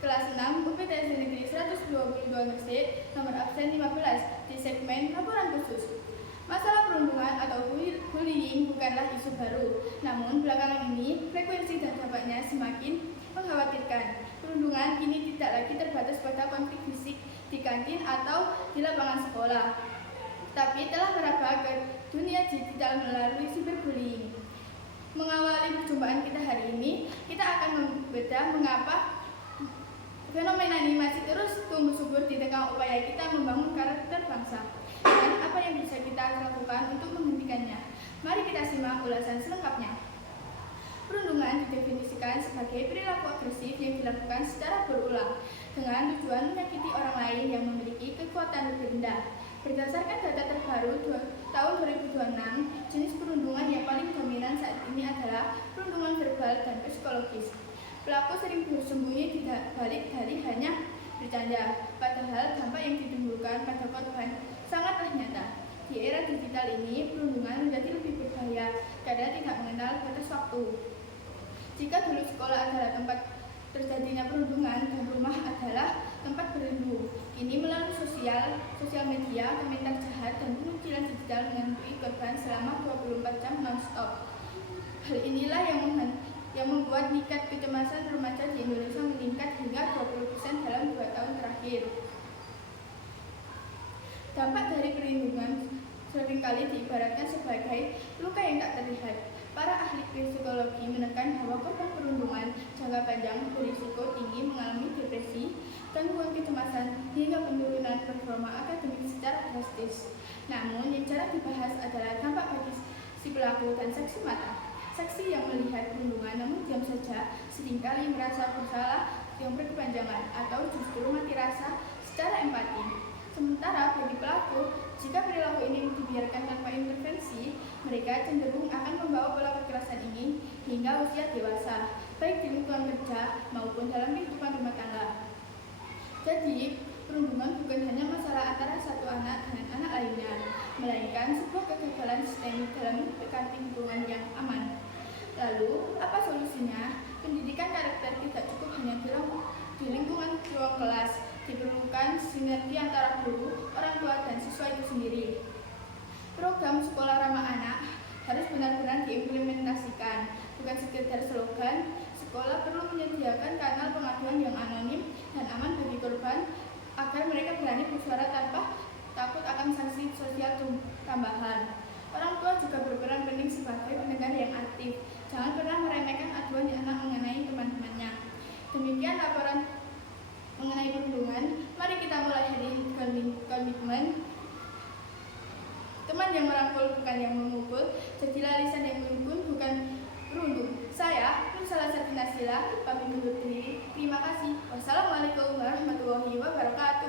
Kelas 6 UPTS Negeri 122 Gresik, nomor absen 15 di segmen laporan khusus. Masalah perundungan atau bullying bukanlah isu baru, namun belakangan ini frekuensi dan dampaknya semakin mengkhawatirkan. Perundungan kini tidak lagi terbatas pada konflik fisik di kantin atau di lapangan sekolah, tapi telah merambah ke dunia digital melalui cyberbullying. Mengawali perjumpaan kita hari ini, kita akan membedah mengapa fenomena ini masih terus tumbuh subur di tengah upaya kita membangun karakter bangsa, dan apa yang bisa kita lakukan untuk menghentikannya. Mari kita simak ulasan selengkapnya. Perundungan didefinisikan sebagai perilaku agresif yang dilakukan secara berulang dengan tujuan menyakiti orang lain yang memiliki kekuatan lebih rendah. Berdasarkan data terbaru tahun 2026, jenis perundungan yang paling dominan saat ini adalah perundungan verbal dan psikologis. Pelaku sering bersembunyi di balik dari hanya bercanda, padahal dampak yang ditimbulkan pada korban sangatlah nyata. Di era digital ini, perundungan menjadi lebih berbahaya karena tidak mengenal batas waktu. Jika dulu sekolah adalah tempat terjadinya perundungan dan rumah adalah tempat berlindung, kini melalui sosial media, komentar jahat, dan pengucilan digital menghantui korban selama 24 jam non-stop. Hal inilah yang membuat tingkat kecemasan remaja di Indonesia meningkat hingga 20% dalam 2 tahun terakhir. Dampak dari perundungan seringkali diibaratkan sebagai luka yang tak terlihat. Para ahli psikologi menekan bahwa korban perundungan jangka panjang berisiko tinggi mengalami depresi, gangguan kecemasan, hingga penurunan performa akademik secara drastis. Namun, yang jarang dibahas adalah dampak bagi si pelaku dan saksi mata. Saksi yang melihat perundungan namun diam saja seringkali merasa bersalah yang berkepanjangan atau justru mati rasa secara empati. Sementara bagi pelaku, jika perilaku ini dibiarkan tanpa intervensi, mereka cenderung akan membawa pola kekerasan ini hingga usia dewasa, baik di lingkungan kerja maupun dalam kehidupan rumah tangga. Jadi, perundungan bukan hanya masalah antara satu anak dengan anak lainnya, melainkan sebuah kegagalan sistemik dalam mendekati lingkungan yang aman. Lalu, apa solusinya? Pendidikan karakter tidak cukup hanya di lingkungan ruang kelas, diperlukan sinergi antara guru, orang tua, dan siswa itu sendiri. Program sekolah ramah anak harus benar-benar diimplementasikan, bukan sekedar slogan. Sekolah perlu menyediakan kanal pengaduan yang anonim dan aman bagi korban agar mereka berani bersuara tanpa takut akan sanksi sosial tambahan. Orang tua juga berperan penting sebagai pendengar yang aktif. Jangan pernah meremehkan aduan anak mengenai teman-temannya. Demikian laporan mengenai perundungan. Mari kita mulai hari ini komitmen. Teman yang merangkul bukan yang memukul, jadilah lisan yang menuntun bukan merundung. Saya, Nur Salasati Nasila, pamit undur diri. Terima kasih. Wassalamualaikum warahmatullahi wabarakatuh.